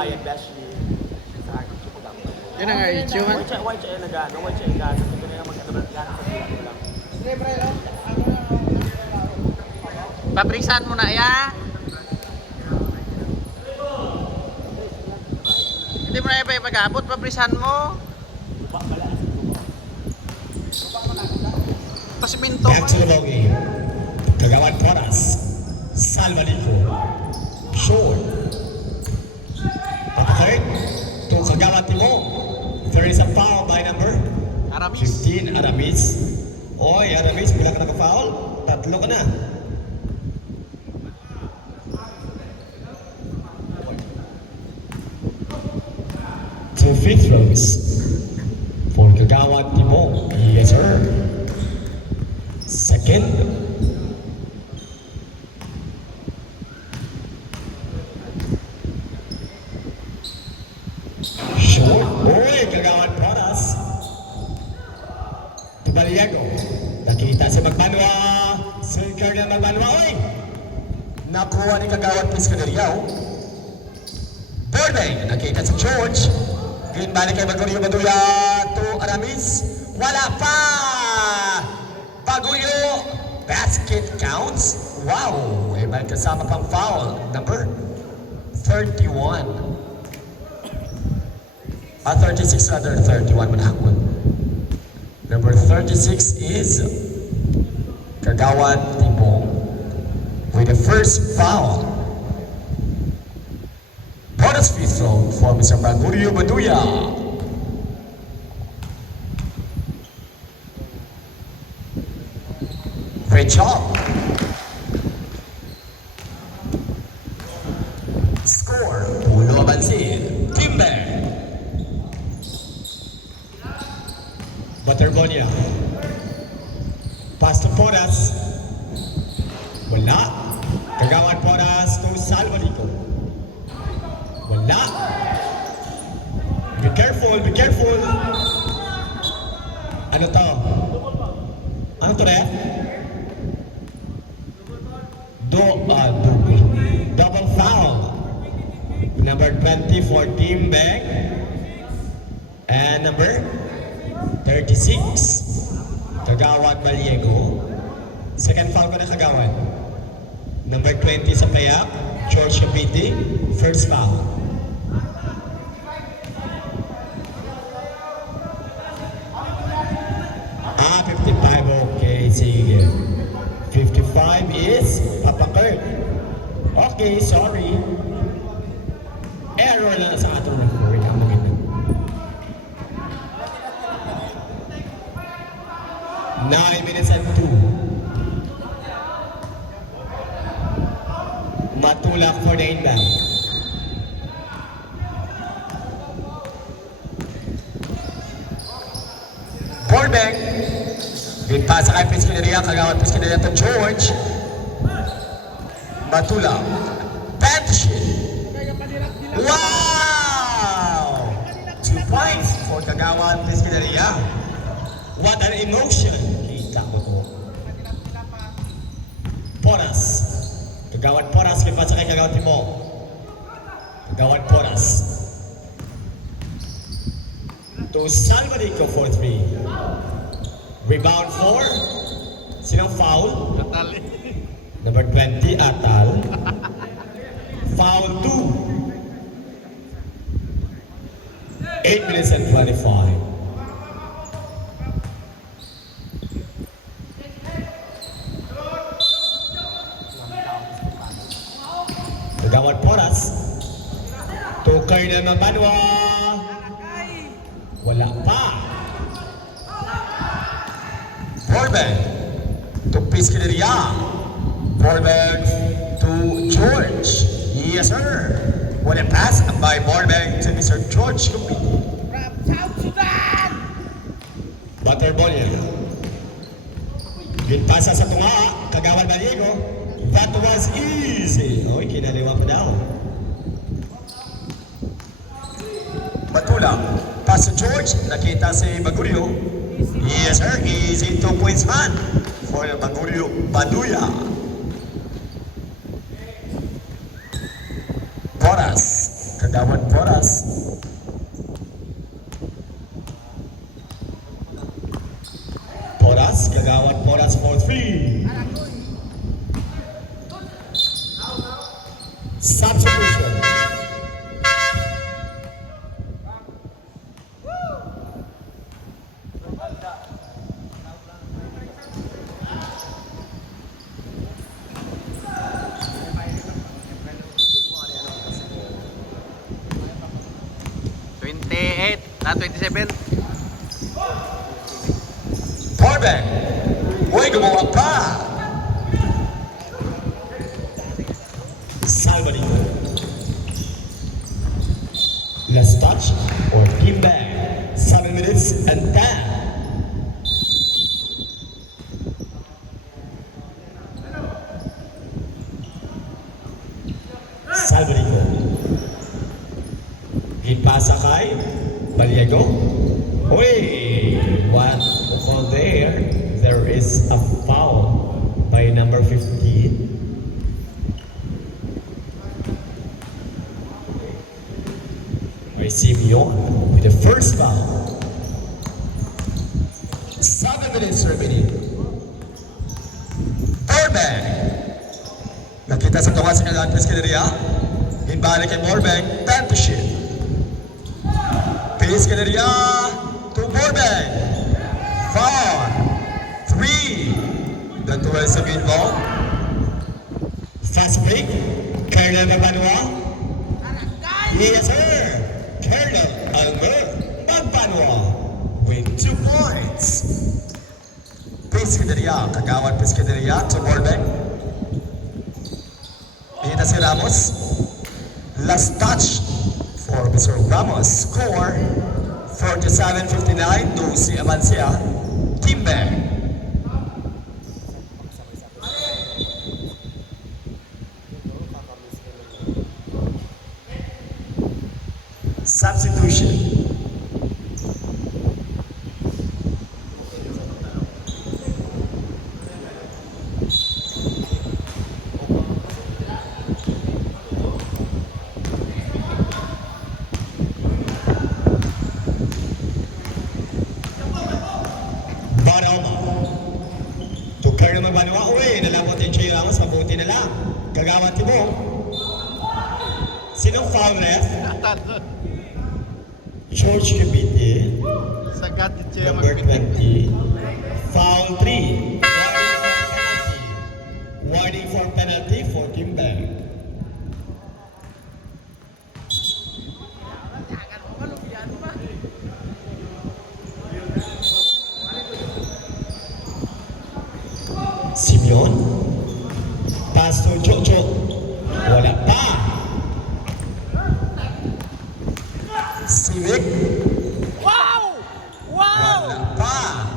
bayad Beshi. Sa akin, chupo lang. Yan ang issue man. Why siya nagano? Why siya nagano? Ito na yung mag-ano gano sa buwan ko lang. Pabrisan mo na ya. Hindi mo na ipag-abot, pabrisan mo. Pasiminto mo. Back to the bogey. Kagawan Poras. Salvador. Short. Papakart. To Kagawan Timo. There is a foul by number Aramis. 15, Aramis. Oy, Aramis, bilang ka naka-foul. Tatlo ka na. Two free throws for Kagawan Timo. Yes, sir. Second. Short. Oy, Kagawan Poras. Tubaliago. Nakita si Magbanwa. Sinker na Magbanwa. Oy! Nakuha ni Kagawan Piscaderiao. Burbank. Nakita si George. Green balik kay Bagurio Baduya to Aramis. Wala pa! Bagurio. Basket counts. Wow! Eh, may kasama pang foul. Number 31. 36 rather, 31 manahakot. Number 36 is Kagawan Timo with the first foul. Bonus free throw for Mr. Bagurio Baduya. Great job. Score, Pulo Abansin, Timber. Butterbonia. Pass to Poras. Wala. Kagawan Poras to Salvador. Wala. Be careful, be careful. Ano to? Ano to rin? Double foul. Number 20 for Team Bang. And number 36. Kagawan Baliego. Second foul ko na Kagawan. Number 20 sa Payak. George Capiti. First foul. Ah, 55. Okay, sige. 55 is Papa Kurt. Okay, sorry. Error lang sa atong record. Ang maganda. 9 minutes and 2. Matulak for the inbound. Burbank. Good pass sa kay Piscinaria. Kagawan Piscinaria to George. Matulak. Benchit. Wow! 2 points for Kagawan Piscinaria. What an emotion! Kita mo to. Poras. Kagawan Poras. May pasa kay Kagawan Timo. Kagawan Poras. To Salvador for 3. Rebound 4. Sinong foul? Natali. Number 20, Atal. Foul 2. 8 minutes and 25. Kagawan Poras. Tukay na ng Banwa. Wala pa. Borben to Piscinaria. Borben to George. Yes, sir. What a pass by Borben to Mr. George Lupini. South Sudan! Butterbolia. Good pasa sa tunga. Kagawan Baliego. That was easy. Oy, kinaliwa pa daw. Batula. Pass to George. Nakita si Bagurio. Yes, sir. Easy 2 points man for Bagurio Baduya. Poras. Kagawad Boras. Boras, Kagawad Boras for 3. Substitution. Twenty-eight, 27. Corbin. Uy, gumawa pa. Salvador. Last touch or team back. 7 minutes and 10. Salvador. Ipasa kay Baliago. Uy, what over there? There is a foul by number 15. By Simeon with the first foul. 7 minutes remaining. Burbank. Nakita sa tunga sa kailangan Pescaderia. Hinbalik kay Burbank. 10 to shoot. Pescaderia to Burbank. Foul. 3. The 12 sa green ball. Fast break. Colonel Magbanwa. Yes, sir. Colonel Almer Magbanwa with 2 points. Pescaderia. Kagawad Pescaderia to Burbank. Dito si Ramos. Last touch for Mr. Ramos. Score 47-59 to si Amancia. Timber. Substitution. To Colonel Magbanwa, uwi, nalabot yung Chay Ramos, mabuti na lang. Kagawad Timo. Sinong foul ref? George Cavite, Sagat ni Chia number Magpinit. 20. Foul 3. Warning for penalty for Timber. Simeon. Pass to Jojo. Wala pa. Civic. Wow! Wow! Wala pa.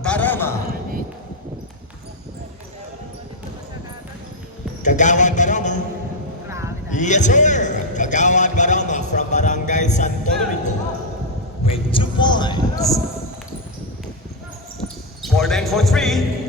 Baroma. Kagawad Baroma. Yes, sir. Kagawad Baroma from Barangay Santo Domingo with 2 points. 4-9 for 3.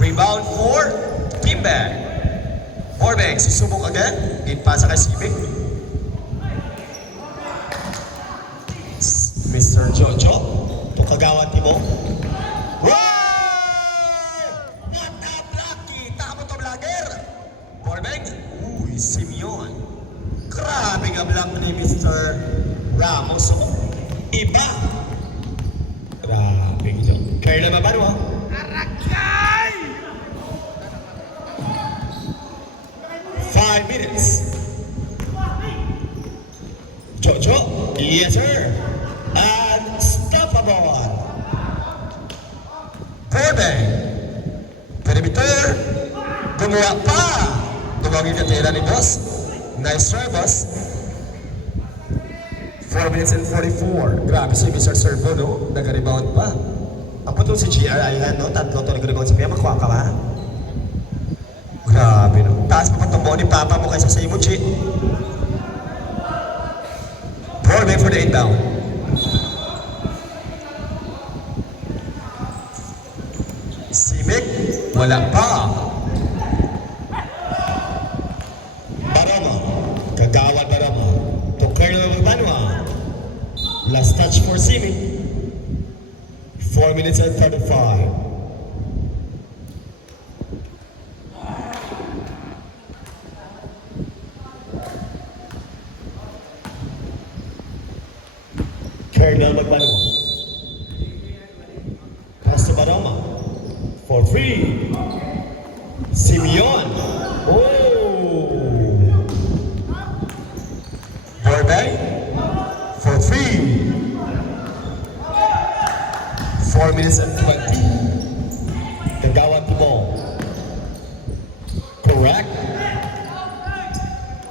Rebound for Timber. Burbank, susubok again. Ginpasa kay Civic. Mr. Jojo, to Kagawad Timo. Wow! What a blocky! Tama to vlogger! Burbank, uy, Simeon. Grabe nga block ni Mr. Ramos. Oh. Iba. Grabe ito. Carla Mabarwa. Arakay! 5 minutes. Jojo, yes sir. Unstoppable. Burbank. Perimeter. Gumawa pa. Dumawag yung katira ni boss. Nice try, boss. 4 minutes and 44. Grabe si Mr. Servo, no? Nag-rebound pa. Ako to si GR, ayan, no? Tatlo to nag-rebound sa piya. Makuha ka ba? Grabe, no? Taas pa patumbo ni Papa mo kaysa sa imo, Chi. Burbank for the inbound. Simic, wala pa. Barama, Kagawad Barama. touch for Simi. 4 minutes and 35. Colonel Magbanwa. Pass to Barama. For 3. Simeon. Oh! Burbank. For 3. 4 minutes and 20. Kagawan to ball. Correct.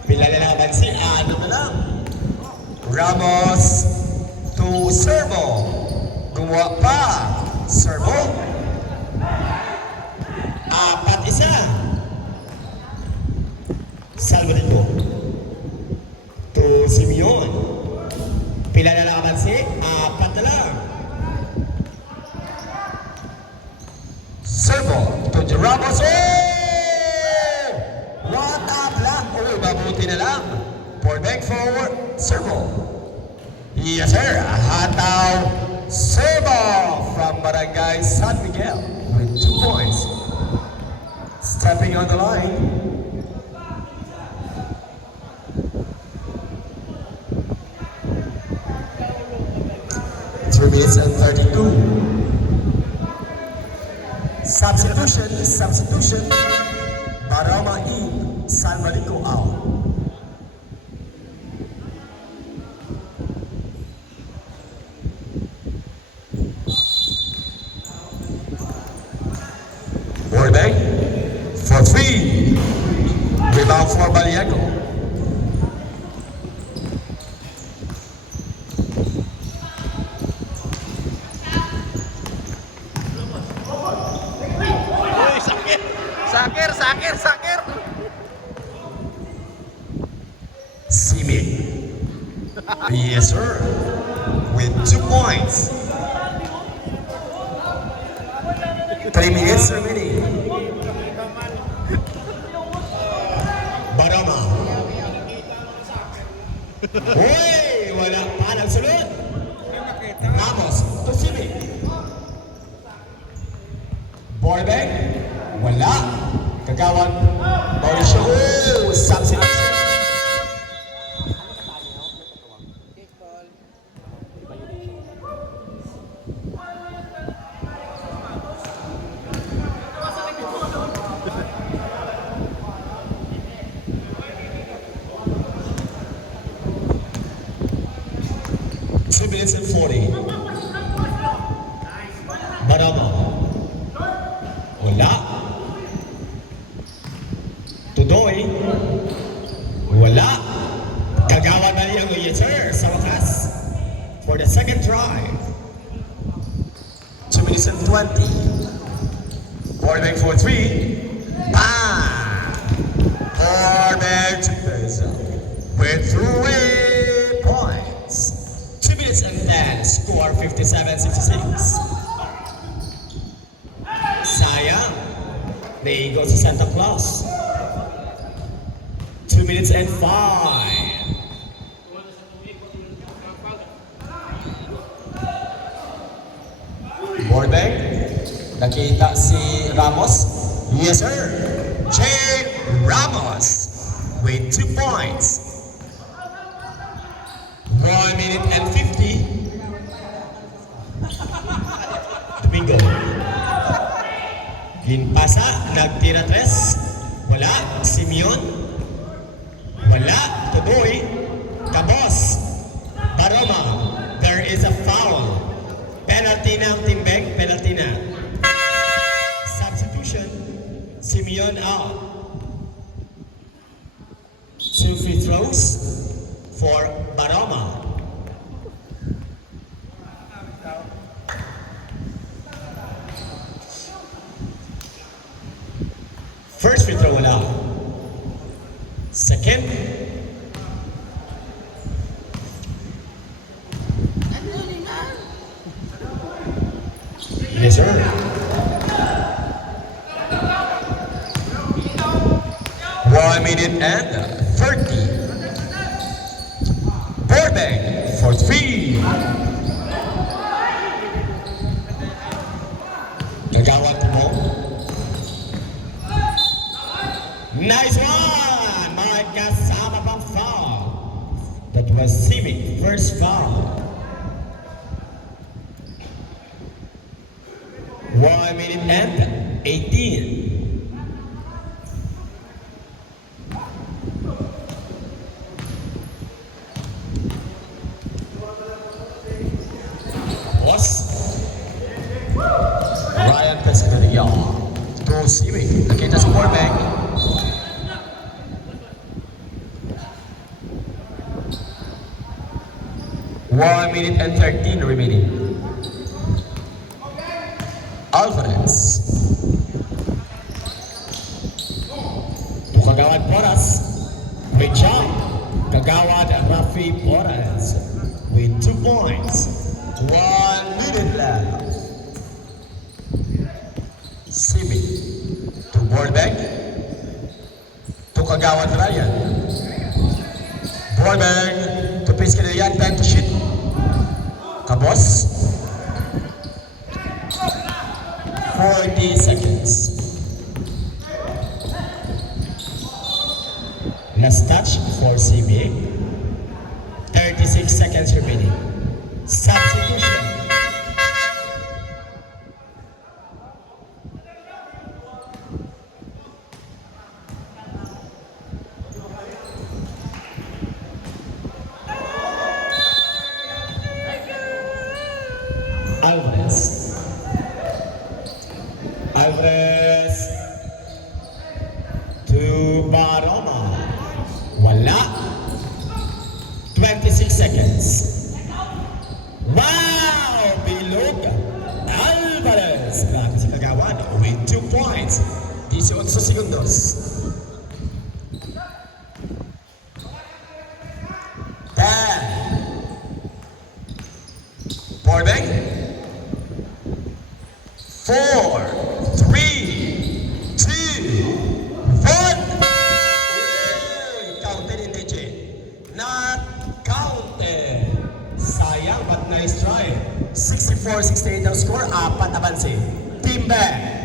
Pinalalaban si ano na lang. Ramos to Servo. Gumawa pa. Servo. 4-1. Salvador to Simeon. Pinalalaban si 4 na lang. Servo to Ramos. Oh! What a block! Oh, mabuti na lang. For back forward, Servo. Yes, sir. Hataw Servo from Barangay San Miguel with 2 points. Stepping on the line. Two minutes and 32. Substitution. Barama in, San Malico out. Burbank for 3. Rebound for Baliego. Uy, sakir! Sakir! Simi. Yes, sir. With 2 points. 3 minutes remaining. Barama. Uy! Wala pa ng sunod. Ramos to Simi. Burbank. Wala. Kagawan. Mauricio. Oh! Substitution. Two minutes and 40. Barama. Wala. Tudoy. Wala. Kagawa na niyang Yeter sa wakas. For the second try. 2 minutes and 20. Burbank for 3. Bang! Burbank to Beza. With 3 points. 2 minutes and 10. Score 57-66. Sayang. Naigo si Santa Claus. 2 minutes and 5. Burbank. Nakita si Ramos. Yes, sir. Jay Ramos with 2 points. 1 minute and 50. Domingo. Ginpasa, nagtira 3. Wala. Simeon. Wala. Tuboy. Kabos. Baroma. There is a foul. Penalty ng Timbek. Penalty na. Substitution. Simeon out. 2 free throws for Baroma. First free throw wala. Second. Yes, sir. One minute and 30. Burbank for 3. Nice one! May kasama pang foul. That was Simi, first foul. 1 minute and 18. Boss. Ryan Pescaria to Simi. Nakita sa Burbank. One minute and 13 remaining. Alvarez. To Kagawad Porras. Great job. Kagawad Rafi Porras with 2 points. 1 minute left. Simi to Burbank. To Kagawad Ryan. Burbank to Pescaria. Time to shoot. Kabos. 40 seconds. Last touch for CBA. 36 seconds remaining. Substitution. Alvarez. Alvarez to Baroma. Wala. 26 seconds. Wow! Bilog. Alvarez. Grabe si Kagawad with 2 points. 18 segundos. Burbank. 4, 3, 2, 1. Counted in DJ. Not counted. Sayang, but nice try. 64-68 ang score. 4 abanse. Team back.